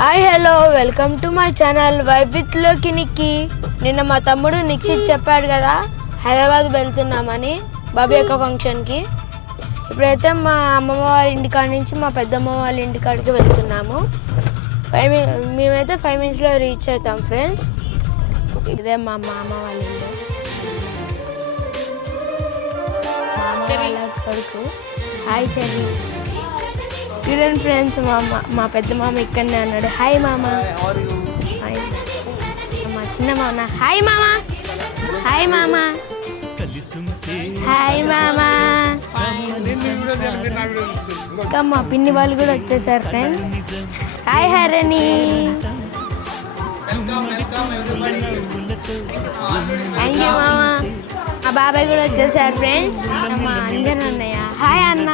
Hi hello welcome to my channel vibe with లోకి నిక్కి. నిన్న మా తమ్ముడు నిక్షిత్ చెప్పాడు కదా హైదరాబాద్ వెళ్తున్నామని బాబీ యొక్క ఫంక్షన్కి. ఇప్పుడైతే మా అమ్మమ్మ వాళ్ళ ఇంటికాడ నుంచి మా పెద్దమ్మ వాళ్ళ ఇంటికాడికి వెళ్తున్నాము. మేమైతే 5 minutesలో రీచ్ అవుతాం ఫ్రెండ్స్. ఇదే మా మామ వాళ్ళ ఇల్లు, మామ వాళ్ళ కొడుకు. హాయ్ చెల్లి. చూడండి ఫ్రెండ్స్, మా పెద్ద మామ ఇక్కడనే అన్నాడు. హాయ్ మామ. హాయ్ మా చిన్న మామ. హాయ్ మామ. హాయ్ మామ. హాయ్ మామ. ఇంకా మా పిన్ని వాళ్ళు కూడా వచ్చేసారు friends. Hi Harini. Thank you మామ. మా బాబాయ్ కూడా వచ్చేసారు ఫ్రెండ్స్. మా అందరూ అన్నయ్య. హాయ్ అన్న.